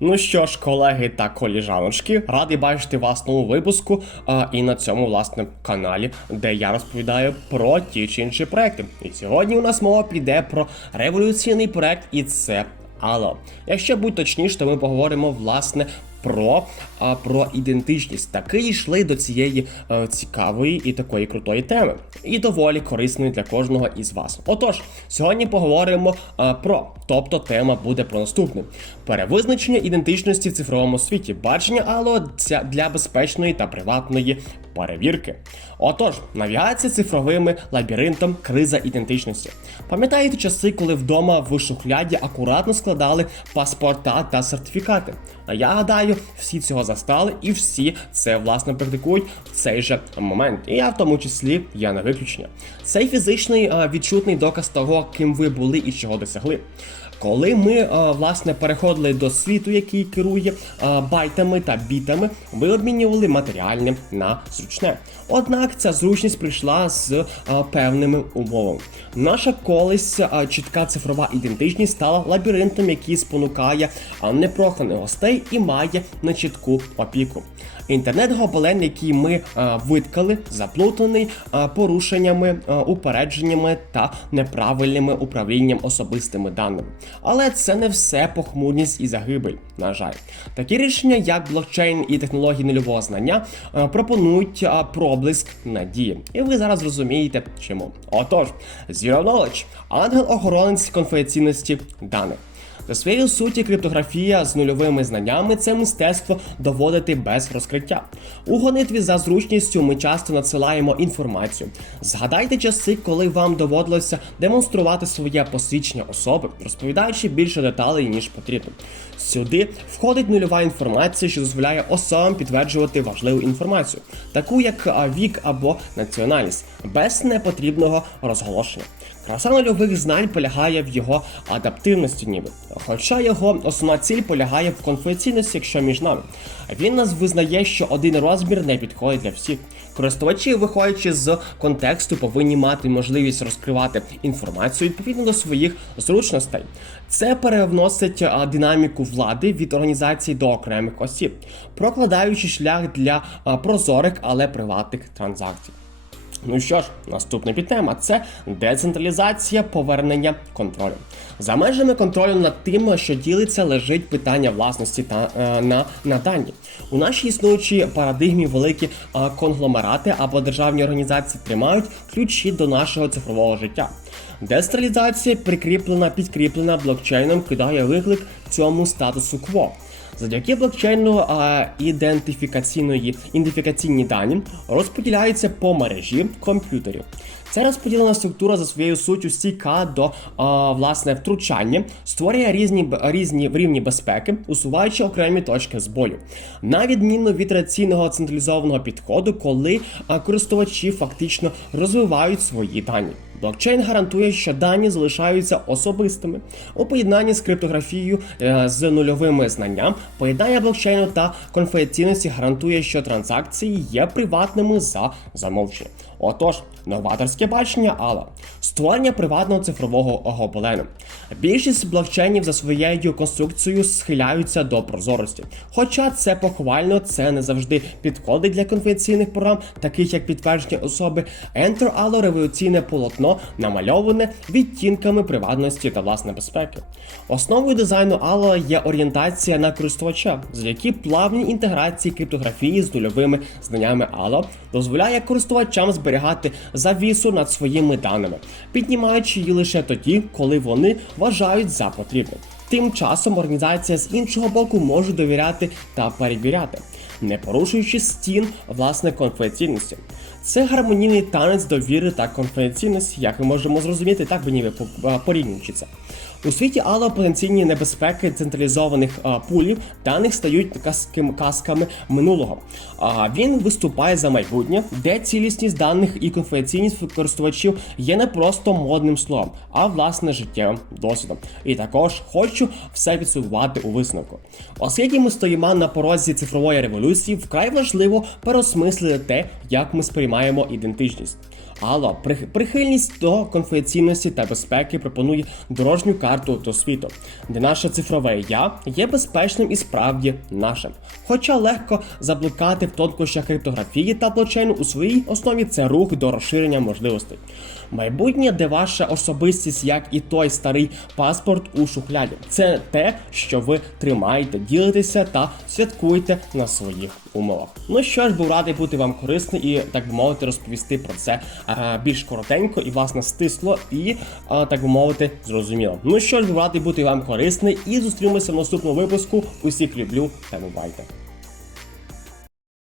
Ну що ж, колеги та коліжаночки, радий бачити вас в випуску а, і на цьому власне каналі, де я розповідаю про ті чи інші проекти. І сьогодні у нас мова піде про революційний проект, і це Алло. Якщо будь точніше, то ми поговоримо власне про, а, про ідентичність. Таки йшли до цієї е, цікавої і такої крутої теми, і доволі корисної для кожного із вас. Отож, сьогодні поговоримо е, про, тобто тема буде про наступне: перевизначення ідентичності в цифровому світі, бачення але для безпечної та приватної перевірки. Отож, навігація цифровими лабіринтом, криза ідентичності. Пам'ятаєте часи, коли вдома в шухляді акуратно складали паспорта та сертифікати? А я гадаю, всі цього застали і всі це власне практикують в цей же момент. І я в тому числі я не виключення. Цей фізичний е, відчутний доказ того, ким ви були і чого досягли. Коли ми е, власне переходили до світу, який керує е, байтами та бітами, ви обмінювали матеріальне на зручне. Однак ця зручність прийшла з е, певними умовами. Наша колись чітка цифрова ідентичність стала лабіринтом, який спонукає непроханих гостей і має нечітку опіку. Інтернет-гобелен, який ми виткали, заплутаний порушеннями, упередженнями та неправильними управлінням особистими даними. Але це не все похмурність і загибель. На жаль, такі рішення, як блокчейн і технології нульового знання, е, пропонують е, проблиск надії. І ви зараз розумієте, чому. Отож, Zero Knowledge – ангел-охоронець конфіденційності даних. За своєю суті, криптографія з нульовими знаннями це мистецтво доводити без розкриття. У гонитві за зручністю ми часто надсилаємо інформацію. Згадайте часи, коли вам доводилося демонструвати своє посвідчення особи, розповідаючи більше деталей, ніж потрібно. Сюди входить нульова інформація, що дозволяє особам підтверджувати важливу інформацію, таку як вік або національність, без непотрібного розголошення. Краса нульових знань полягає в його адаптивності, ніби. Хоча його основна ціль полягає в конфіденційності, якщо між нами. Він нас визнає, що один розмір не підходить для всіх. Користувачі, виходячи з контексту, повинні мати можливість розкривати інформацію відповідно до своїх зручностей. Це перевносить динаміку влади від організації до окремих осіб, прокладаючи шлях для прозорих, але приватних транзакцій. Ну що ж, наступна підтема це децентралізація повернення контролю. За межами контролю над тим, що ділиться, лежить питання власності та е, на, на дані. У нашій існуючій парадигмі великі е, конгломерати або державні організації тримають ключі до нашого цифрового життя. Децентралізація прикріплена, підкріплена блокчейном, кидає виклик цьому статусу кво. Завдяки блокчейну а, ідентифікаційної ідентифікаційні дані розподіляються по мережі комп'ютерів. Ця розподілена структура за своєю суттю стійка до а, власне втручання, створює різні різні рівні безпеки, усуваючи окремі точки збою. На відміну від традиційного централізованого підходу, коли користувачі фактично розвивають свої дані. Блокчейн гарантує, що дані залишаються особистими. У поєднанні з криптографією е, з нульовими знанням, поєднання блокчейну та конфіденційності гарантує, що транзакції є приватними за замовчення. Отож, новаторське бачення Алла створення приватного цифрового гобелену. Більшість блокчейнів за своєю конструкцією схиляються до прозорості. Хоча це похвально, це не завжди підходить для конфіденційних програм, таких як підтвердження особи. Enter Allo революційне полотно намальоване відтінками приватності та власне безпеки. Основою дизайну Allo є орієнтація на користувача, завдяки плавній інтеграції криптографії з нульовими знаннями Allo дозволяє користувачам зберігати завісу над своїми даними, піднімаючи її лише тоді, коли вони вважають за потрібне. Тим часом організація з іншого боку може довіряти та перевіряти, не порушуючи стін власне конфіденційності. Це гармонійний танець довіри та конфіденційності, як ми можемо зрозуміти, так би ніби порівнюючи це. У світі Алла потенційні небезпеки централізованих а, пулів даних стають казким- казками минулого. А він виступає за майбутнє, де цілісність даних і конфіденційність користувачів є не просто модним словом, а власне життєвим досвідом. І також хочу все підсумувати у висновку. Оскільки ми стоїмо на порозі цифрової революції, вкрай важливо переосмислити те, як ми сприймаємо ідентичність. Прих- прихильність до конфіденційності та безпеки пропонує дорожню карту до світу, де наше цифрове я є безпечним і справді нашим. Хоча легко заблукати в тонкощах криптографії та блокчейну у своїй основі це рух до розширення можливостей. Майбутнє, де ваша особистість, як і той старий паспорт у шухляді. Це те, що ви тримаєте, ділитеся та святкуєте на своїх умовах. Ну що ж, був радий бути вам корисний і так би мовити розповісти про це а, більш коротенько і власне стисло і а, так би мовити зрозуміло. Ну що ж, був радий бути вам корисний і зустрінемося в наступному випуску. Усіх люблю та бувайте.